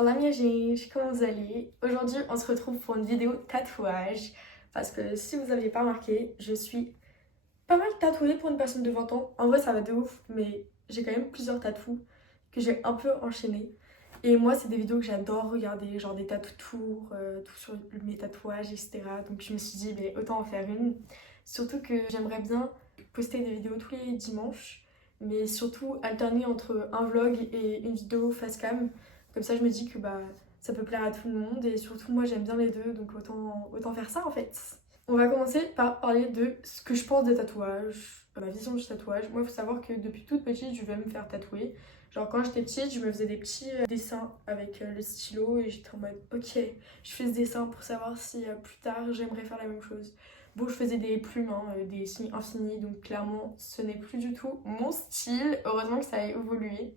Olá minha gente, comment vous allez? Aujourd'hui on se retrouve pour une vidéo tatouage parce que si vous n'aviez pas remarqué, je suis pas mal tatouée pour une personne de 20 ans. En vrai ça va de ouf, mais j'ai quand même plusieurs tatous que j'ai un peu enchaînés. Et moi c'est des vidéos que j'adore regarder, genre des tatou tours, tout sur mes tatouages, etc. Donc je me suis dit mais autant en faire une. Surtout que j'aimerais bien poster des vidéos tous les dimanches, mais surtout alterner entre un vlog et une vidéo face cam. Comme ça, je me dis que ça peut plaire à tout le monde et surtout, moi j'aime bien les deux, donc autant faire ça en fait. On va commencer par parler de ce que je pense des tatouages, ma vision du tatouage. Moi, il faut savoir que depuis toute petite, je vais me faire tatouer. Genre, quand j'étais petite, je me faisais des petits dessins avec le stylo et j'étais en mode ok, je fais ce dessin pour savoir si plus tard j'aimerais faire la même chose. Bon, je faisais des plumes, hein, des signes infinis, donc clairement, ce n'est plus du tout mon style. Heureusement que ça a évolué.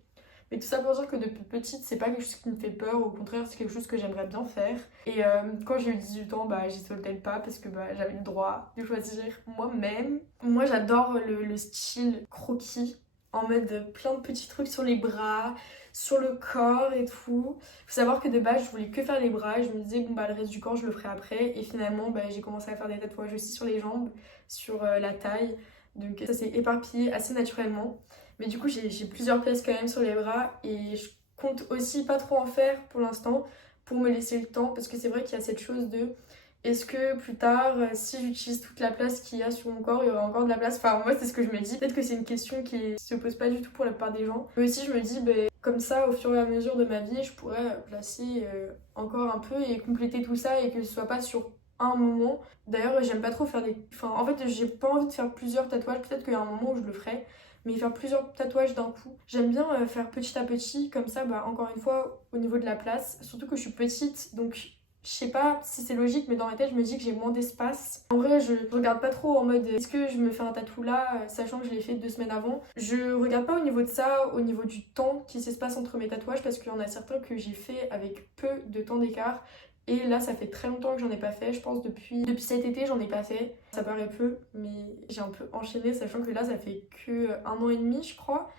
Mais tout ça pour dire que depuis petite, c'est pas quelque chose qui me fait peur, au contraire, c'est quelque chose que j'aimerais bien faire. Et quand j'ai eu 18 ans, j'ai sauté le pas parce que j'avais le droit de choisir moi-même. Moi, j'adore le style croquis, en mode plein de petits trucs sur les bras, sur le corps et tout. Faut savoir que de base, je voulais que faire les bras et je me disais, le reste du corps, je le ferai après. Et finalement, j'ai commencé à faire des tatouages aussi sur les jambes, sur la taille. Donc ça s'est éparpillé assez naturellement. Mais du coup, j'ai plusieurs pièces quand même sur les bras et je compte aussi pas trop en faire pour l'instant pour me laisser le temps parce que c'est vrai qu'il y a cette chose de est-ce que plus tard, si j'utilise toute la place qu'il y a sur mon corps, il y aura encore de la place. Enfin, moi, c'est ce que je me dis. Peut-être que c'est une question qui se pose pas du tout pour la plupart des gens. Mais aussi, je me dis, comme ça, au fur et à mesure de ma vie, je pourrais placer encore un peu et compléter tout ça et que ce soit pas sur un moment. D'ailleurs, j'aime pas trop faire des. Enfin, en fait, j'ai pas envie de faire plusieurs tatouages. Peut-être qu'il y a un moment où je le ferai, mais faire plusieurs tatouages d'un coup. J'aime bien faire petit à petit, comme ça, encore une fois, au niveau de la place. Surtout que je suis petite, donc je sais pas si c'est logique, mais dans ma tête, je me dis que j'ai moins d'espace. En vrai, je regarde pas trop en mode est-ce que je me fais un tatou là, sachant que je l'ai fait 2 semaines avant. Je regarde pas au niveau de ça, au niveau du temps qui s'espace entre mes tatouages, parce qu'il y en a certains que j'ai fait avec peu de temps d'écart. Et là, ça fait très longtemps que j'en ai pas fait. Je pense depuis cet été, j'en ai pas fait. Ça paraît peu, mais j'ai un peu enchaîné, sachant que là, ça fait que 1 an et demi, je crois,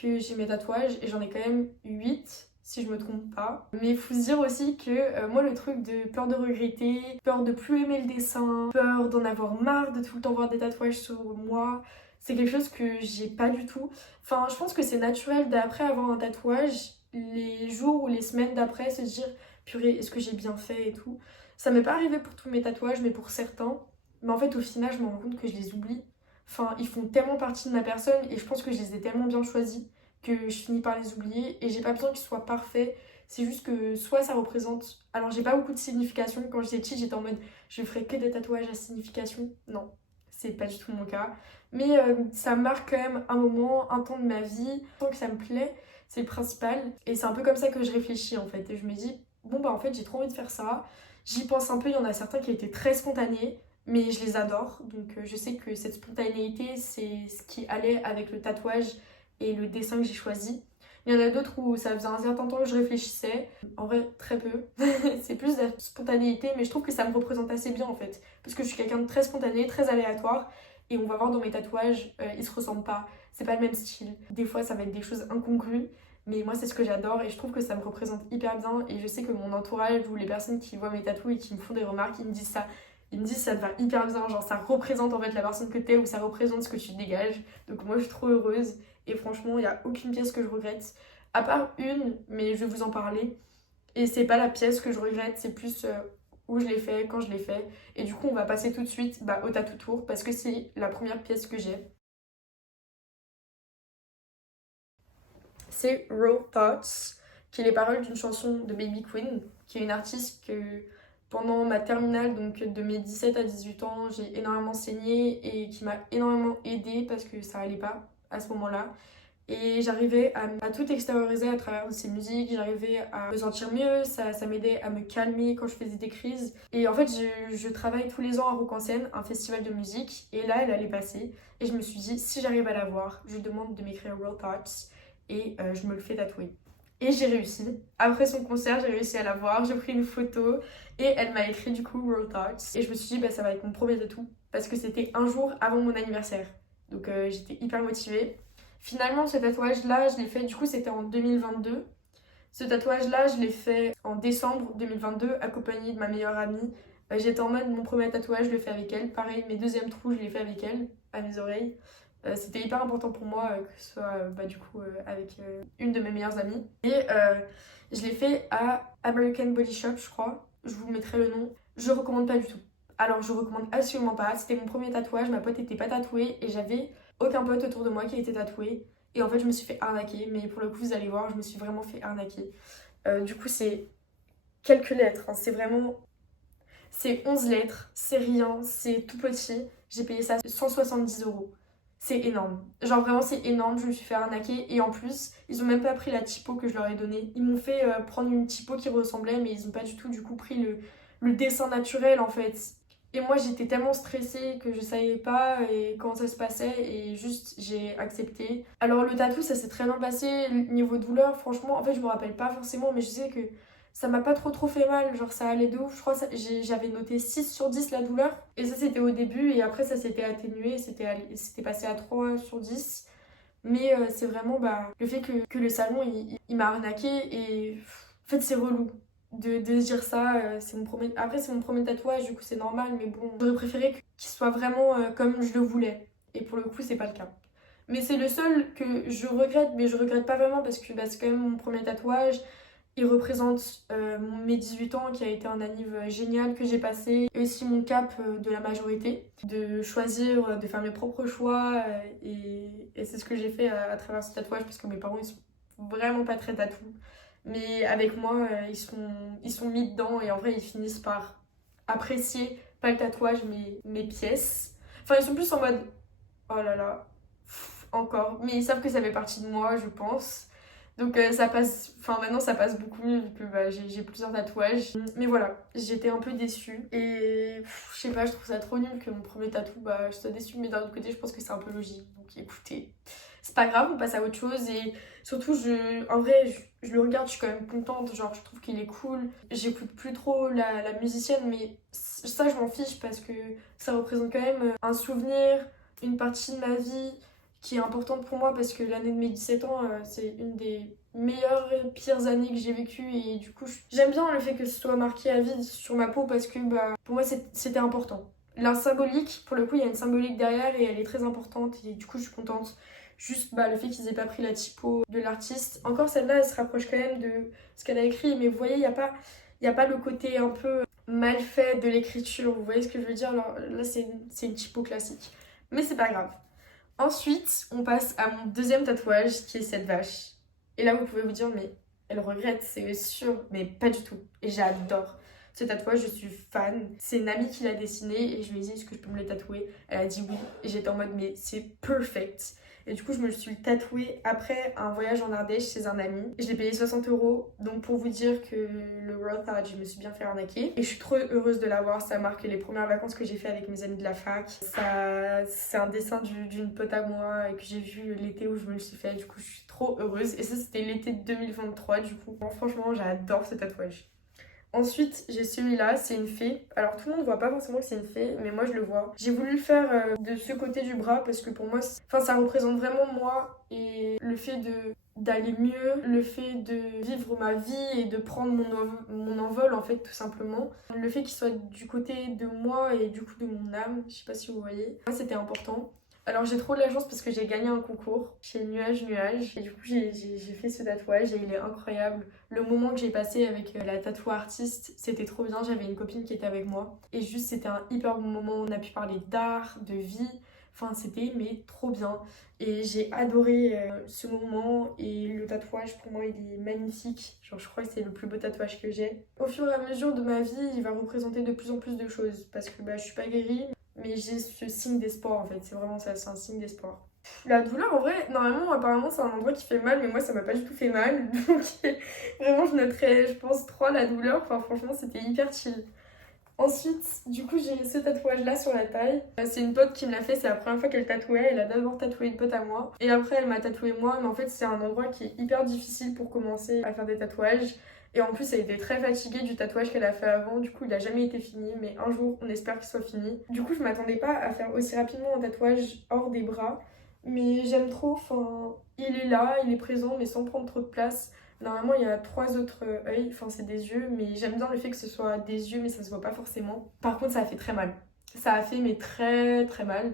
que j'ai mes tatouages et j'en ai quand même 8 si je me trompe pas. Mais il faut se dire aussi que moi, le truc de peur de regretter, peur de plus aimer le dessin, peur d'en avoir marre de tout le temps voir des tatouages sur moi, c'est quelque chose que j'ai pas du tout. Enfin, je pense que c'est naturel d'après avoir un tatouage, les jours ou les semaines d'après, se dire purée, est-ce que j'ai bien fait et tout. Ça m'est pas arrivé pour tous mes tatouages, mais pour certains. Mais en fait, au final, je me rends compte que je les oublie. Enfin, ils font tellement partie de ma personne et je pense que je les ai tellement bien choisis que je finis par les oublier et j'ai pas besoin qu'ils soient parfaits. C'est juste que soit ça représente. Alors, j'ai pas beaucoup de signification. Quand j'étais petite, j'étais en mode je ferais que des tatouages à signification. Non, c'est pas du tout mon cas. Mais ça marque quand même un moment, un temps de ma vie. Tant que ça me plaît, c'est le principal. Et c'est un peu comme ça que je réfléchis en fait. Et je me dis, bon en fait j'ai trop envie de faire ça. J'y pense un peu, il y en a certains qui étaient très spontanés, mais je les adore. Donc je sais que cette spontanéité, c'est ce qui allait avec le tatouage et le dessin que j'ai choisi. Il y en a d'autres où ça faisait un certain temps que je réfléchissais. En vrai, très peu. C'est plus de la spontanéité, mais je trouve que ça me représente assez bien en fait. Parce que je suis quelqu'un de très spontané, très aléatoire. Et on va voir dans mes tatouages, ils se ressemblent pas. C'est pas le même style. Des fois, ça va être des choses incongrues. Mais moi, c'est ce que j'adore et je trouve que ça me représente hyper bien. Et je sais que mon entourage ou les personnes qui voient mes tatous et qui me font des remarques, ils me disent ça. Ils me disent ça te va hyper bien, genre ça représente en fait la personne que t'es ou ça représente ce que tu dégages. Donc moi, je suis trop heureuse et franchement, il n'y a aucune pièce que je regrette. À part une, mais je vais vous en parler. Et c'est pas la pièce que je regrette, c'est plus où je l'ai fait, quand je l'ai fait. Et du coup, on va passer tout de suite au tattoo tour parce que c'est la première pièce que j'ai. C'est Raw Thoughts, qui est les paroles d'une chanson de Baby Queen, qui est une artiste que pendant ma terminale, donc de mes 17 à 18 ans, j'ai énormément saigné et qui m'a énormément aidée parce que ça allait pas à ce moment-là. Et j'arrivais à tout extérioriser à travers ces musiques, j'arrivais à me sentir mieux, ça m'aidait à me calmer quand je faisais des crises. Et en fait, je travaille tous les ans à Rock en Seine, un festival de musique, et là, elle allait passer. Et je me suis dit, si j'arrive à la voir, je lui demande de m'écrire Real Thoughts et je me le fais tatouer. Et j'ai réussi. Après son concert, j'ai réussi à la voir, j'ai pris une photo et elle m'a écrit du coup Real Thoughts. Et je me suis dit, ça va être mon premier tatou parce que c'était un jour avant mon anniversaire. Donc j'étais hyper motivée. Finalement, ce tatouage-là, je l'ai fait, du coup, c'était en 2022. Ce tatouage-là, je l'ai fait en décembre 2022, accompagnée de ma meilleure amie. J'étais en mode, mon premier tatouage, je le fais avec elle. Pareil, mes deuxièmes trous, je les fais avec elle, à mes oreilles. C'était hyper important pour moi que ce soit avec une de mes meilleures amies. Et je l'ai fait à American Body Shop, je crois. Je vous mettrai le nom. Je recommande pas du tout. Alors, je recommande absolument pas. C'était mon premier tatouage, ma pote était pas tatouée et j'avais aucun pote autour de moi qui était tatoué. Et en fait, je me suis fait arnaquer. Mais pour le coup, vous allez voir, je me suis vraiment fait arnaquer. Du coup, c'est quelques lettres. Hein. C'est vraiment. C'est 11 lettres. C'est rien. C'est tout petit. J'ai payé ça 170 €. C'est énorme. Genre vraiment, c'est énorme. Je me suis fait arnaquer. Et en plus, ils ont même pas pris la typo que je leur ai donnée. Ils m'ont fait prendre une typo qui ressemblait, mais ils ont pas du tout, du coup, pris le dessin naturel en fait. Et moi j'étais tellement stressée que je savais pas comment ça se passait et juste j'ai accepté. Alors le tatou ça s'est très bien passé, niveau douleur franchement en fait je me rappelle pas forcément mais je sais que ça m'a pas trop fait mal, genre ça allait de ouf. Je crois que j'avais noté 6 sur 10 la douleur et ça c'était au début et après ça s'était atténué, c'était passé à 3 sur 10. Mais c'est vraiment le fait que le salon il m'a arnaqué et en fait c'est relou de se dire ça. C'est mon premier... Après c'est mon premier tatouage du coup c'est normal mais bon j'aurais préféré qu'il soit vraiment comme je le voulais et pour le coup c'est pas le cas. Mais c'est le seul que je regrette mais je regrette pas vraiment parce que c'est quand même mon premier tatouage. Il représente mes 18 ans qui a été un anniv génial que j'ai passé et aussi mon cap de la majorité, de choisir, de faire mes propres choix et c'est ce que j'ai fait à travers ce tatouage parce que mes parents ils sont vraiment pas très tatous mais avec moi ils sont mis dedans et en vrai ils finissent par apprécier pas le tatouage mais mes pièces. Enfin ils sont plus en mode oh là là encore mais ils savent que ça fait partie de moi je pense. Donc ça passe, enfin maintenant ça passe beaucoup mieux vu que j'ai plusieurs tatouages. Mais voilà, j'étais un peu déçue et je sais pas, je trouve ça trop nul que mon premier tatou, je sois déçue. Mais d'un autre côté, je pense que c'est un peu logique. Donc écoutez, c'est pas grave, on passe à autre chose. Et surtout, en vrai, je le regarde, je suis quand même contente. Genre, je trouve qu'il est cool. J'écoute plus trop la musicienne, mais ça, je m'en fiche parce que ça représente quand même un souvenir, une partie de ma vie qui est importante pour moi parce que l'année de mes 17 ans, c'est une des meilleures et pires années que j'ai vécues et du coup, j'aime bien le fait que ce soit marqué à vie sur ma peau parce que pour moi, c'était important. La symbolique, pour le coup, il y a une symbolique derrière et elle est très importante et du coup, je suis contente. Juste le fait qu'ils aient pas pris la typo de l'artiste. Encore celle-là, elle se rapproche quand même de ce qu'elle a écrit, mais vous voyez, il y a pas le côté un peu mal fait de l'écriture. Vous voyez ce que je veux dire? Alors, là, c'est une typo classique. Mais c'est pas grave. Ensuite, on passe à mon deuxième tatouage qui est cette vache. Et là, vous pouvez vous dire, mais elle regrette, c'est sûr, mais pas du tout. Et j'adore ce tatouage, je suis fan. C'est une amie qui l'a dessiné et je lui ai dit, est-ce que je peux me le tatouer? Elle a dit oui. Et j'étais en mode, mais c'est perfect. Et du coup, je me le suis tatoué après un voyage en Ardèche chez un ami. Je l'ai payé 60 €. Donc, pour vous dire que le World Art, je me suis bien fait arnaquer. Et je suis trop heureuse de l'avoir. Ça marque les premières vacances que j'ai fait avec mes amis de la fac. C'est un dessin d'une pote à moi et que j'ai vu l'été où je me le suis fait. Du coup, je suis trop heureuse. Et ça, c'était l'été 2023. Du coup, franchement, j'adore ce tatouage. Ensuite, j'ai celui-là, c'est une fée. Alors tout le monde voit pas forcément que c'est une fée, mais moi je le vois. J'ai voulu le faire de ce côté du bras parce que pour moi, ça représente vraiment moi et le fait d'aller mieux, le fait de vivre ma vie et de prendre mon envol en fait tout simplement. Le fait qu'il soit du côté de moi et du coup de mon âme, je sais pas si vous voyez. Moi c'était important. Alors j'ai trop de la chance parce que j'ai gagné un concours chez Nuage Nuage et du coup j'ai fait ce tatouage et il est incroyable. Le moment que j'ai passé avec la tattoo artiste, c'était trop bien, j'avais une copine qui était avec moi et juste c'était un hyper bon moment, on a pu parler d'art, de vie, enfin c'était mais trop bien et j'ai adoré ce moment et le tatouage pour moi il est magnifique, genre je crois que c'est le plus beau tatouage que j'ai. Au fur et à mesure de ma vie il va représenter de plus en plus de choses parce que je suis pas guérie mais j'ai ce signe d'espoir en fait, c'est vraiment ça, c'est un signe d'espoir. La douleur en vrai, normalement apparemment c'est un endroit qui fait mal mais moi ça m'a pas du tout fait mal donc vraiment je noterais je pense 3 la douleur, enfin franchement c'était hyper chill. Ensuite du coup j'ai ce tatouage là sur la taille, c'est une pote qui me l'a fait, c'est la première fois qu'elle tatouait, elle a d'abord tatoué une pote à moi et après elle m'a tatoué moi mais en fait c'est un endroit qui est hyper difficile pour commencer à faire des tatouages. Et en plus, elle était très fatiguée du tatouage qu'elle a fait avant, du coup, il a jamais été fini, mais un jour, on espère qu'il soit fini. Du coup, je m'attendais pas à faire aussi rapidement un tatouage hors des bras, mais j'aime trop, enfin, il est là, il est présent, mais sans prendre trop de place. Normalement, il y a 3 autres œils, enfin c'est des yeux, mais j'aime bien le fait que ce soit des yeux, mais ça se voit pas forcément. Par contre, ça a fait très mal. Ça a fait mais très très mal.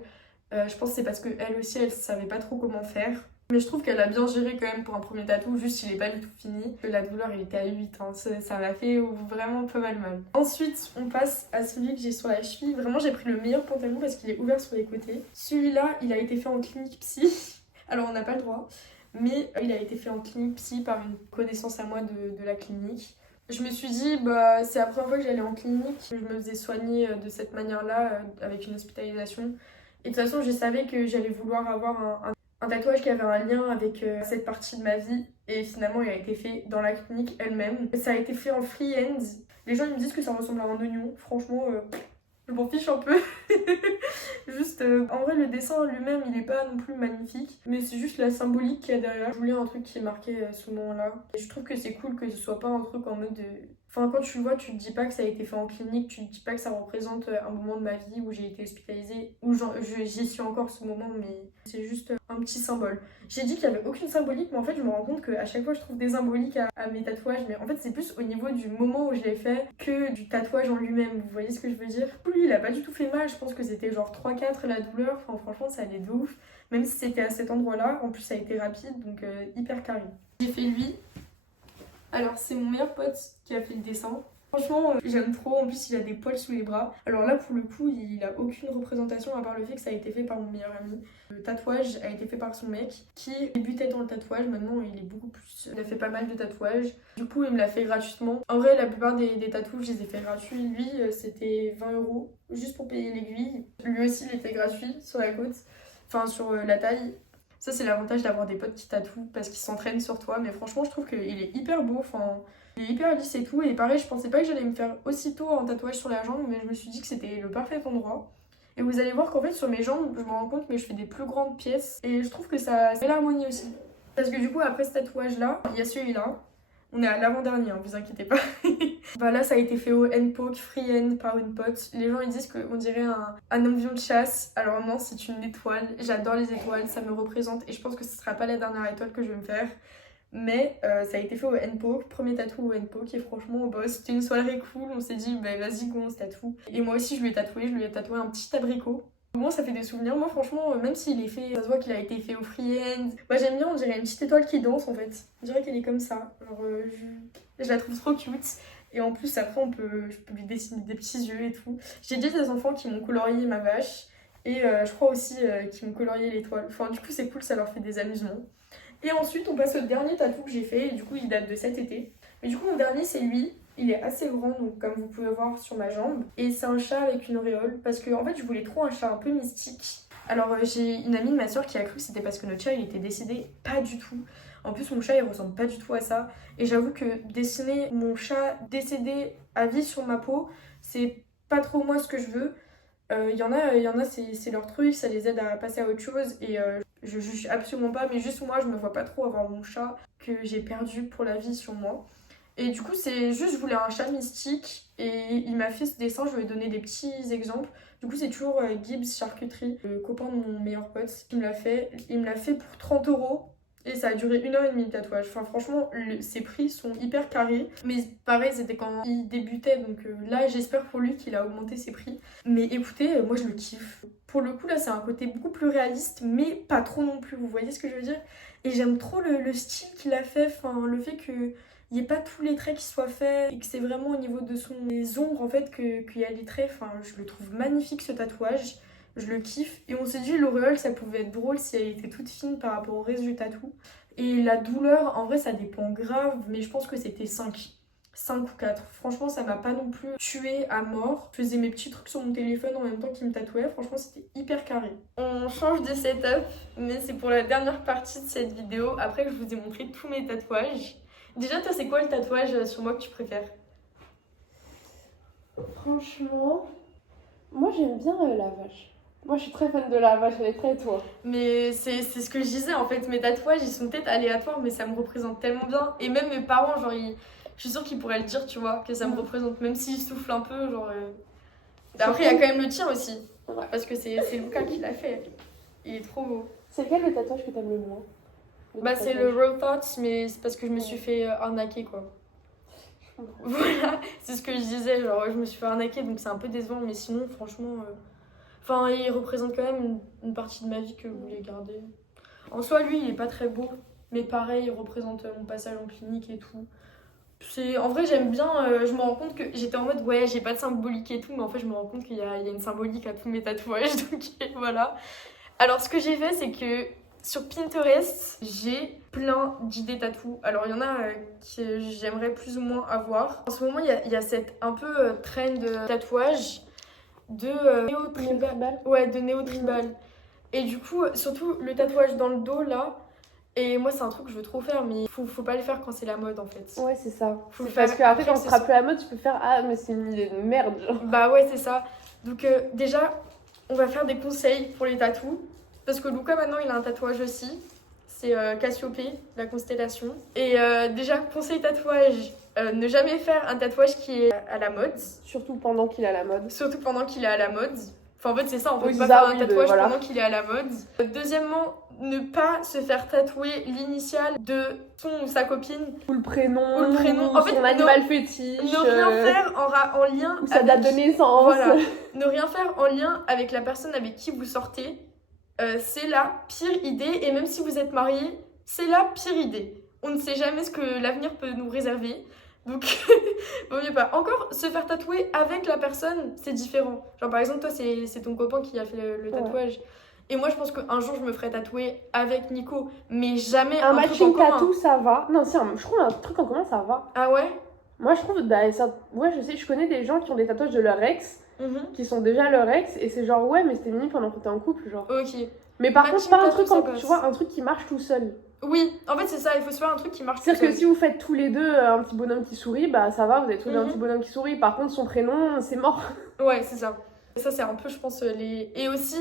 Je pense que c'est parce que elle aussi, elle savait pas trop comment faire. Mais je trouve qu'elle a bien géré quand même pour un premier tatou, juste il est pas du tout fini. La douleur elle était à 8, hein. Ça m'a fait vraiment pas mal. Ensuite on passe à celui que j'ai sur la cheville. Vraiment j'ai pris le meilleur pantalon parce qu'il est ouvert sur les côtés. Celui-là il a été fait en clinique psy, alors on n'a pas le droit. Mais il a été fait en clinique psy par une connaissance à moi de la clinique. Je me suis dit, bah, c'est la première fois que j'allais en clinique. Je me faisais soigner de cette manière-là, avec une hospitalisation. Et de toute façon, je savais que j'allais vouloir avoir un tatouage qui avait un lien avec cette partie de ma vie. Et finalement, il a été fait dans la clinique elle-même. Ça a été fait en freehand. Les gens ils me disent que ça ressemble à un oignon. Franchement, je m'en fiche un peu. Juste, en vrai, le dessin lui-même, il est pas non plus magnifique, mais c'est juste la symbolique qu'il y a derrière. Je voulais un truc qui est marqué ce moment-là. Et je trouve que c'est cool que ce soit pas un truc en mode. Enfin, quand tu le vois, tu te dis pas que ça a été fait en clinique, tu te dis pas que ça représente un moment de ma vie où j'ai été hospitalisée, où j'y suis encore ce moment, mais c'est juste un petit symbole. J'ai dit qu'il y avait aucune symbolique, mais en fait, je me rends compte qu'à chaque fois, je trouve des symboliques à mes tatouages, mais en fait, c'est plus au niveau du moment où je l'ai fait que du tatouage en lui-même. Vous voyez ce que je veux dire? Lui, il a pas du tout fait mal, je pense que c'était genre 3-4 la douleur, enfin, franchement, ça allait de ouf. Même si c'était à cet endroit-là, en plus, ça a été rapide, donc hyper carré. J'ai fait lui. Alors, c'est mon meilleur pote qui a fait le dessin. Franchement, j'aime trop. En plus, il a des poils sous les bras. Alors là, pour le coup, il a aucune représentation à part le fait que ça a été fait par mon meilleur ami. Le tatouage a été fait par son mec qui débutait dans le tatouage. Maintenant, il est beaucoup plus. Il a fait pas mal de tatouages. Du coup, il me l'a fait gratuitement. En vrai, la plupart des tatouages, je les ai fait gratuits. Lui, c'était 20 € juste pour payer l'aiguille. Lui aussi, il était gratuit sur la côte. Enfin, sur la taille. Ça, c'est l'avantage d'avoir des potes qui tatouent parce qu'ils s'entraînent sur toi. Mais franchement, je trouve qu'il est hyper beau. Enfin, il est hyper lisse et tout. Et pareil, je pensais pas que j'allais me faire aussitôt un tatouage sur la jambe, mais je me suis dit que c'était le parfait endroit. Et vous allez voir qu'en fait, sur mes jambes, je me rends compte que je fais des plus grandes pièces. Et je trouve que ça met l'harmonie aussi. Parce que du coup, après ce tatouage-là, il y a celui-là. On est à l'avant-dernier, hein, vous inquiétez pas. Bah là, ça a été fait au N-Poke, freehand par une pote. Les gens ils disent qu'on dirait un avion de chasse. Alors non, c'est une étoile. J'adore les étoiles, ça me représente. Et je pense que ce sera pas la dernière étoile que je vais me faire. Mais ça a été fait au N-Poke, premier tatou au N-Poke. Et franchement, bah, c'était une soirée cool. On s'est dit, bah vas-y, go, on se tatoue. Et moi aussi, je lui ai tatoué un petit abricot. Moi, ça fait des souvenirs. Moi, franchement, même s'il est fait, ça se voit qu'il a été fait au freehand. Bah, j'aime bien, on dirait une petite étoile qui danse en fait. On dirait qu'elle est comme ça. Genre, je la trouve trop cute. Et en plus, après, je peux lui dessiner des petits yeux et tout. J'ai déjà des enfants qui m'ont colorié ma vache. Et je crois aussi qu'ils m'ont colorié l'étoile. Enfin, du coup, c'est cool, ça leur fait des amusements. Et ensuite, on passe au dernier tatou que j'ai fait. Et du coup, il date de cet été. Mais du coup, mon dernier, c'est lui. Il est assez grand, donc comme vous pouvez voir sur ma jambe. Et c'est un chat avec une auréole. Parce que, en fait, je voulais trop un chat un peu mystique. Alors, j'ai une amie de ma soeur qui a cru que c'était parce que notre chat, il était décédé. Pas du tout. En plus, mon chat, il ressemble pas du tout à ça. Et j'avoue que dessiner mon chat décédé à vie sur ma peau, c'est pas trop moi ce que je veux. Il y en a c'est leur truc, ça les aide à passer à autre chose. Et je juge absolument pas, mais juste moi, je me vois pas trop avoir mon chat que j'ai perdu pour la vie sur moi. Et du coup, c'est juste, je voulais un chat mystique et il m'a fait ce dessin, je lui ai donné des petits exemples. Du coup, c'est toujours Gibbs Charcuterie, le copain de mon meilleur pote, qui me l'a fait. Il me l'a fait pour 30 € et ça a duré 1h30 le tatouage. Enfin, franchement, ses prix sont hyper carrés. Mais pareil, c'était quand il débutait, donc là, j'espère pour lui qu'il a augmenté ses prix. Mais écoutez, moi, je le kiffe. Pour le coup, là, c'est un côté beaucoup plus réaliste, mais pas trop non plus, vous voyez ce que je veux dire? Et j'aime trop le style qu'il a fait, enfin, le fait que il n'y ait pas tous les traits qui soient faits et que c'est vraiment au niveau de des ombres en fait qu'il y a les traits. Enfin, je le trouve magnifique ce tatouage, je le kiffe. Et on s'est dit l'auréole ça pouvait être drôle si elle était toute fine par rapport au reste du tatou. Et la douleur, en vrai ça dépend grave, mais je pense que c'était 5 ou 4. Franchement, ça m'a pas non plus tué à mort. Je faisais mes petits trucs sur mon téléphone en même temps qu'il me tatouait. Franchement, c'était hyper carré. On change de setup, mais c'est pour la dernière partie de cette vidéo. Après que je vous ai montré tous mes tatouages. Déjà, toi, c'est quoi le tatouage sur moi que tu préfères? Franchement, moi j'aime bien la vache. Moi je suis très fan de la vache, elle est très toi. Mais c'est ce que je disais en fait, mes tatouages ils sont peut-être aléatoires, mais ça me représente tellement bien. Et même mes parents, genre, je suis sûre qu'ils pourraient le dire, tu vois, que ça me représente, même s'ils soufflent un peu, genre. Après, il y a quand même le tien aussi, Ouais. parce que c'est Lucas qui l'a fait. Il est trop beau. C'est quel le tatouage que t'aimes le moins? Bah, c'est le Raw Thoughts, mais c'est parce que je me suis fait arnaquer, quoi. Je comprends. Voilà, c'est ce que je disais, genre, je me suis fait arnaquer, donc c'est un peu décevant, mais sinon, franchement... Enfin, il représente quand même une partie de ma vie que je voulais garder. En soi, lui, il est pas très beau, mais pareil, il représente mon passage en clinique et tout. En vrai, j'aime bien, je me rends compte que j'étais en mode, ouais, j'ai pas de symbolique et tout, mais en fait, je me rends compte qu'il y a une symbolique à tous mes tatouages, donc voilà. Alors, ce que j'ai fait, c'est que sur Pinterest, j'ai plein d'idées tatous. Alors, il y en a que j'aimerais plus ou moins avoir. En ce moment, il y a cette un peu trend de tatouage de néo-tribal. Ouais, de néo-tribal. Et du coup, surtout le tatouage dans le dos, là. Et moi, c'est un truc que je veux trop faire, mais faut pas le faire quand c'est la mode, en fait. Ouais, c'est ça. Faut le Parce faire qu'après, quand que ce sera plus la mode, tu peux faire ah, mais c'est une idée de merde. Genre. Bah ouais, c'est ça. Donc, déjà, on va faire des conseils pour les tatous. Parce que Luca, maintenant, il a un tatouage aussi. C'est Cassiopée, la constellation. Et déjà, conseil tatouage, ne jamais faire un tatouage qui est à la mode. Surtout pendant qu'il est à la mode. Surtout pendant qu'il est à la mode. Enfin, en fait, c'est ça, on peut Oui, pas ça, faire un oui, tatouage voilà. pendant qu'il est à la mode. Deuxièmement, ne pas se faire tatouer l'initiale de son ou sa copine. Ou le prénom. Ou le prénom. En fait, son animal fétiche. Ne rien faire en lien ou sa date de naissance. Voilà. Ne rien faire en lien avec la personne avec qui vous sortez. C'est la pire idée. Et même si vous êtes mariés, c'est la pire idée. On ne sait jamais ce que l'avenir peut nous réserver. Donc, vaut mieux pas. Encore, se faire tatouer avec la personne, c'est différent. Genre, par exemple, toi, c'est ton copain qui a fait le tatouage. Ouais. Et moi, je pense qu'un jour, je me ferai tatouer avec Nico. Mais jamais un matching truc en tattoo, commun. ça va. Non, je trouve un truc en commun, ça va. Ah ouais? Moi, je trouve, bah, ça... ouais, je sais, je connais des gens qui ont des tatouages de leur ex, qui sont déjà leur ex, et c'est genre, ouais, mais c'était mini pendant que t'es en couple, genre. Ok. Mais par contre, pas un truc, tu vois, un truc qui marche tout seul. Oui, en fait, c'est ça, il faut se faire un truc qui marche tout seul. C'est-à-dire que si vous faites tous les deux un petit bonhomme qui sourit, bah ça va, vous avez tous les deux un petit bonhomme qui sourit. Par contre, son prénom, c'est mort. Ouais, c'est ça. Et ça, c'est un peu, je pense, les... Et aussi,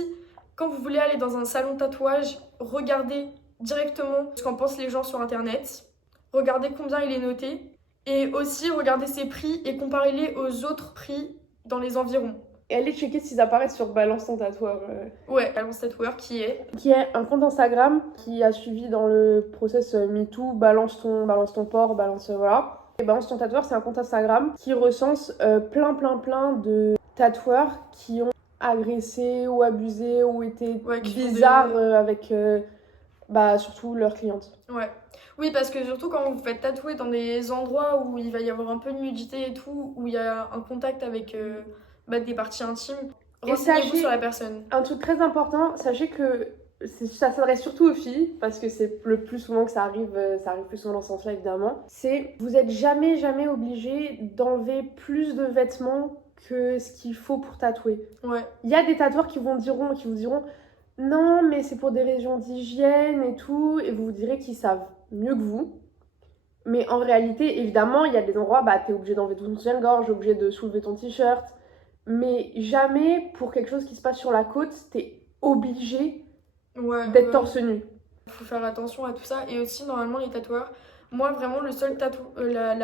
quand vous voulez aller dans un salon de tatouage, regardez directement ce qu'en pensent les gens sur Internet. Regardez combien il est noté. Et aussi, regardez ses prix et comparez-les aux autres prix dans les environs. Et allez checker s'ils apparaissent sur Balance ton tatoueur. Ouais, Balance tatoueur qui est un compte Instagram qui a suivi dans le process MeToo, balance ton port, voilà. Et Balance ton tatoueur, c'est un compte Instagram qui recense plein de tatoueurs qui ont agressé ou abusé ou été bizarres avec surtout leurs clientes. Ouais. Oui, parce que surtout quand vous faites tatouer dans des endroits où il va y avoir un peu de nudité et tout, où il y a un contact avec des parties intimes, renseignez-vous sur la personne. Un truc très important, sachez que ça s'adresse surtout aux filles, parce que c'est le plus souvent que ça arrive plus souvent dans ce sens-là évidemment, c'est vous êtes jamais obligé d'enlever plus de vêtements que ce qu'il faut pour tatouer. Ouais. Il y a des tatoueurs qui vous diront non mais c'est pour des raisons d'hygiène et tout, et vous direz qu'ils savent mieux que vous. Mais en réalité, évidemment, il y a des endroits, t'es obligé d'enlever ton soutien-gorge, obligé de soulever ton t-shirt, mais jamais pour quelque chose qui se passe sur la côte, t'es obligé d'être torse nu. Il faut faire attention à tout ça. Et aussi, normalement, les tatoueurs, moi, vraiment, la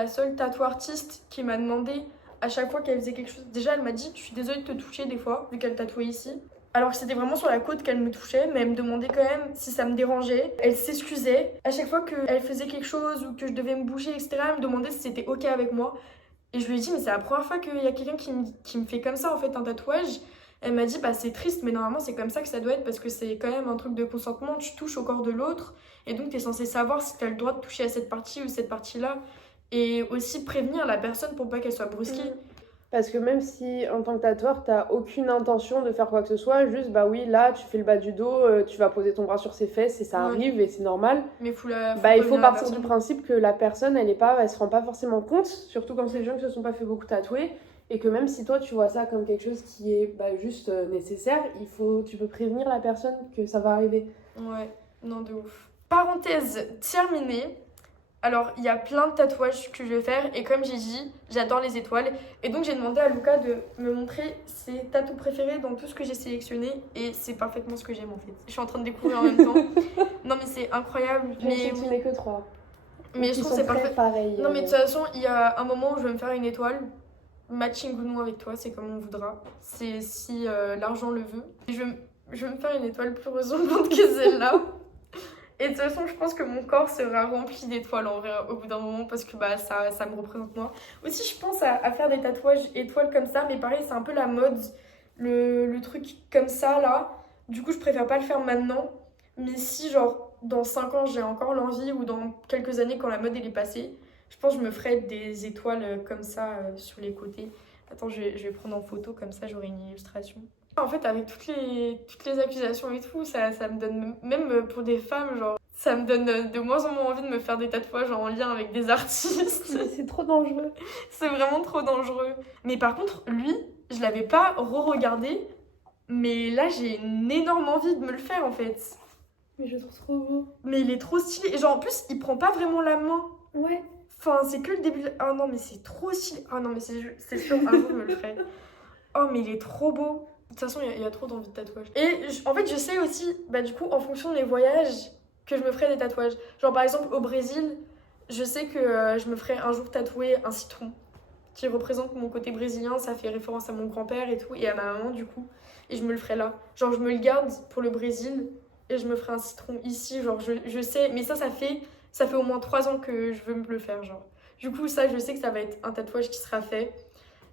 seule tatou artiste qui m'a demandé à chaque fois qu'elle faisait quelque chose, déjà, elle m'a dit, je suis désolée de te toucher des fois, vu qu'elle tatouait ici. Alors que c'était vraiment sur la côte qu'elle me touchait, mais elle me demandait quand même si ça me dérangeait. Elle s'excusait. À chaque fois qu'elle faisait quelque chose ou que je devais me bouger, etc., elle me demandait si c'était ok avec moi. Et je lui ai dit, mais c'est la première fois qu'il y a quelqu'un qui me fait comme ça, en fait, un tatouage. Elle m'a dit, c'est triste, mais normalement, c'est comme ça que ça doit être parce que c'est quand même un truc de consentement. Tu touches au corps de l'autre et donc t'es censé savoir si t'as le droit de toucher à cette partie ou cette partie-là. Et aussi prévenir la personne pour pas qu'elle soit brusquée. Parce que même si en tant que tatoueur, t'as aucune intention de faire quoi que ce soit, juste oui, là, tu fais le bas du dos, tu vas poser ton bras sur ses fesses et ça arrive et c'est normal. Mais il faut partir du principe que la personne, elle se rend pas forcément compte, surtout quand c'est des gens qui se sont pas fait beaucoup tatouer, et que même si toi tu vois ça comme quelque chose qui est juste nécessaire, tu peux prévenir la personne que ça va arriver. Ouais, non de ouf. Parenthèse terminée. Alors, il y a plein de tatouages que je vais faire et comme j'ai dit, j'adore les étoiles. Et donc, j'ai demandé à Luca de me montrer ses tatous préférés dans tout ce que j'ai sélectionné et c'est parfaitement ce que j'aime en fait. Je suis en train de découvrir en même temps. Non, mais c'est incroyable. Je n'ai sélectionné que 3. Mais je trouve que c'est parfait. Pareil. Non, mais de toute façon, il y a un moment où je vais me faire une étoile. Matching ou non avec toi, c'est comme on voudra. C'est si l'argent le veut. Et je vais me faire une étoile plus ressemblante que celle-là. Et de toute façon, je pense que mon corps sera rempli d'étoiles en vrai au bout d'un moment parce que bah, ça me représente moi. Aussi, je pense à faire des tatouages étoiles comme ça, mais pareil, c'est un peu la mode, le truc comme ça là. Du coup, je préfère pas le faire maintenant. Mais si, genre, dans 5 ans, j'ai encore l'envie ou dans quelques années, quand la mode elle est passée, je pense que je me ferai des étoiles comme ça sur les côtés. Attends, je vais prendre en photo, comme ça j'aurai une illustration. En fait, avec toutes les accusations et tout, ça me donne, même pour des femmes, genre, ça me donne de moins en moins envie de me faire des tatouages en lien avec des artistes. Mais c'est trop dangereux. C'est vraiment trop dangereux. Mais par contre, lui, je l'avais pas re-regardé, mais là, j'ai une énorme envie de me le faire en fait. Mais je le trouve trop beau. Mais il est trop stylé. Et genre, en plus, il prend pas vraiment la main. Ouais. Enfin, c'est que le début. Ah non, mais c'est trop stylé. Ah non, mais c'est sûr, un jour, je me le ferai. Oh, mais il est trop beau. De toute façon, il y a trop d'envie de tatouage. Et en fait, je sais aussi, bah, du coup, en fonction de mes voyages, que je me ferai des tatouages. Genre, par exemple, au Brésil, je sais que je me ferai un jour tatouer un citron qui représente mon côté brésilien. Ça fait référence à mon grand-père et tout, et à ma maman, du coup. Et je me le ferai là. Genre, je me le garde pour le Brésil et je me ferai un citron ici. Genre, je sais, mais ça fait au moins 3 ans que je veux me le faire, genre. Du coup, ça, je sais que ça va être un tatouage qui sera fait.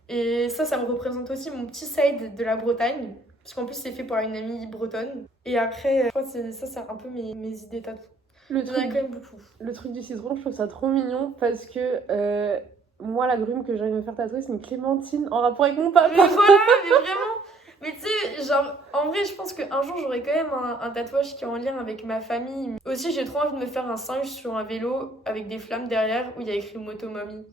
Et ça me représente aussi mon petit side de la Bretagne. Parce qu'en plus, c'est fait par une amie bretonne. Et après, je crois que c'est un peu mes idées tatoues. Le Il y en a truc, quand même beaucoup. le truc du citron, je trouve ça trop mignon parce que moi, la grume que j'allais me faire tatouer, c'est une clémentine en rapport avec mon papa. Mais voilà, mais vraiment. Mais tu sais, genre, en vrai, je pense qu'un jour, j'aurai quand même un tatouage qui est en lien avec ma famille. Aussi, j'ai trop envie de me faire un singe sur un vélo avec des flammes derrière où il y a écrit Motomami.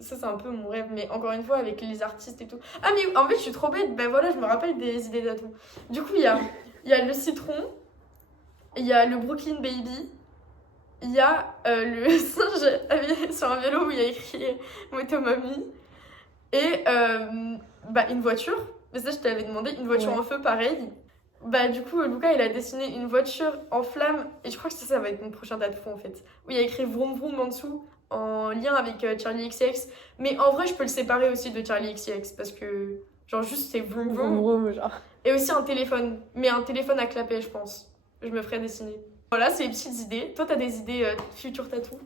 Ça, c'est un peu mon rêve, mais encore une fois, avec les artistes et tout. Ah, mais en fait, je suis trop bête. Ben voilà, je me rappelle des idées tatoues. Du coup, il y a le citron, il y a le Brooklyn Baby, il y a le singe sur un vélo où il y a écrit Motomami, et bah, une voiture. Mais ça, je t'avais demandé, une voiture Ouais. en feu, pareil. Bah, du coup, Lucas, il a dessiné une voiture en flamme, et je crois que ça va être mon prochain tatou, en fait. Où il y a écrit Vroom Vroom en dessous, en lien avec Charlie XCX. Mais en vrai, je peux le séparer aussi de Charlie XCX, parce que, genre, juste c'est Vroom Vroom, Vroom. vroom, genre. Et aussi un téléphone, mais un téléphone à clapet, je pense. Je me ferai dessiner. Voilà, c'est les petites idées. Toi, t'as des idées future tatou?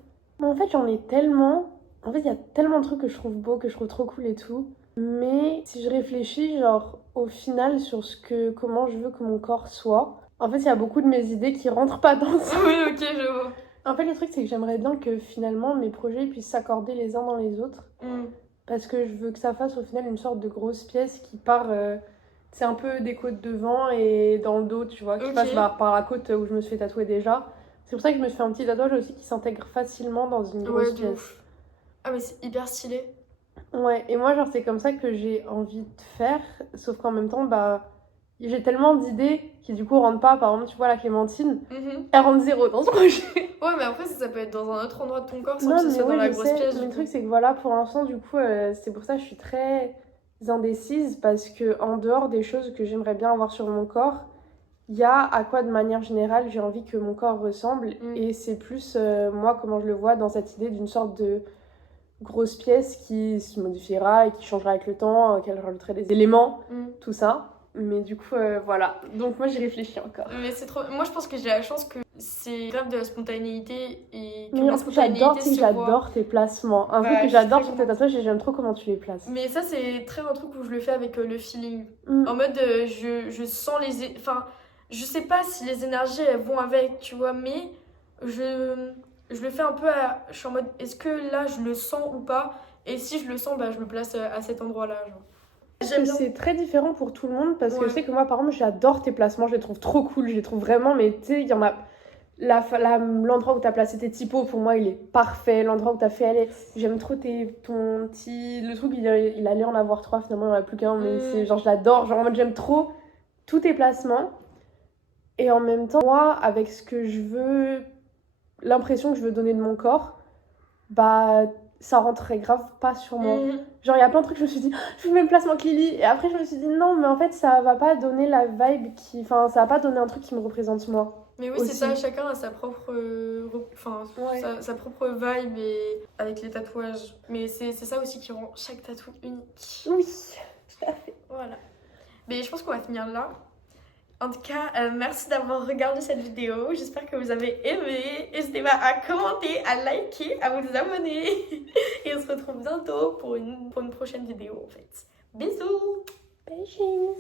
Mais en fait, j'en ai tellement. En fait, il y a tellement de trucs que je trouve beaux, que je trouve trop cool et tout. Mais si je réfléchis, genre, au final, sur comment je veux que mon corps soit, en fait, il y a beaucoup de mes idées qui rentrent pas dans ça. Oui, ok, je vois. En fait, le truc, c'est que j'aimerais bien que finalement mes projets puissent s'accorder les uns dans les autres. Parce que je veux que ça fasse au final une sorte de grosse pièce qui part. C'est un peu des côtes devant et dans le dos, tu vois, qui Ok. passe par la côte où je me suis fait tatouer déjà. C'est pour ça que je me suis fait un petit tatouage aussi qui s'intègre facilement dans une grosse Ouais, de pièce. ouf. Ah, mais c'est hyper stylé. Ouais, et moi, genre, c'est comme ça que j'ai envie de faire. Sauf qu'en même temps, bah, j'ai tellement d'idées qui du coup rentrent pas. Par exemple, tu vois, la Clémentine, elle rentre zéro dans ce projet. Ouais, mais après, ça peut être dans un autre endroit de ton corps sans Non, que ce mais soit dans ouais, la je grosse sais. pièce. Mais Du le coup. truc, c'est que voilà, pour l'instant, du coup, c'est pour ça que je suis très indécise. Parce que en dehors des choses que j'aimerais bien avoir sur mon corps, il y a à quoi, de manière générale, j'ai envie que mon corps ressemble. Et c'est plus, moi, comment je le vois dans cette idée d'une sorte de grosse pièce qui se modifiera et qui changera avec le temps, qu'elle rajouterait des éléments, tout ça. Mais du coup, voilà. Donc moi, j'y réfléchis encore. Mais c'est trop. Moi, je pense que j'ai la chance que c'est grave de la spontanéité et que Mais la en plus, j'adore, spontanéité se voit. j'adore tes placements. Un Bah, truc que je suis j'adore très sur tes contente. tatouages et j'aime trop comment tu les places. Mais ça, c'est très un truc où je le fais avec le feeling. Mm. En mode, je sens les. Enfin, je sais pas si les énergies elles vont avec, tu vois, mais je le fais un peu à. Je suis en mode, est-ce que là je le sens ou pas? Et si je le sens, bah je me place à cet endroit-là, genre. Parce que c'est très différent pour tout le monde parce que Ouais. je sais que moi, par exemple, j'adore tes placements, je les trouve trop cool, je les trouve vraiment, mais tu sais, il y en a. L'endroit où tu as placé tes typos, pour moi, il est parfait. L'endroit où tu as fait aller. J'aime trop ton petit. Le truc, il allait en avoir 3, finalement, il n'y en a plus qu'un, mais c'est genre, je l'adore. Genre, en mode, j'aime trop tous tes placements. Et en même temps, moi, avec ce que je veux, l'impression que je veux donner de mon corps, bah, ça rentrait grave pas sur moi. Genre, il y a plein de trucs, je me suis dit, je veux le même placement que Lily. Et après, je me suis dit, non, mais en fait, ça va pas donner la vibe qui. Enfin, ça va pas donner un truc qui me représente moi. Mais oui, aussi. c'est ça, chacun a sa propre, enfin, Ouais. sa propre vibe et avec les tatouages. Mais c'est ça aussi qui rend chaque tatou unique. Oui, tout à fait. Voilà. Mais je pense qu'on va finir là. En tout cas, merci d'avoir regardé cette vidéo. J'espère que vous avez aimé. N'hésitez pas à commenter, à liker, à vous abonner. Et on se retrouve bientôt pour une prochaine vidéo en fait. Bisous! Beijinhos!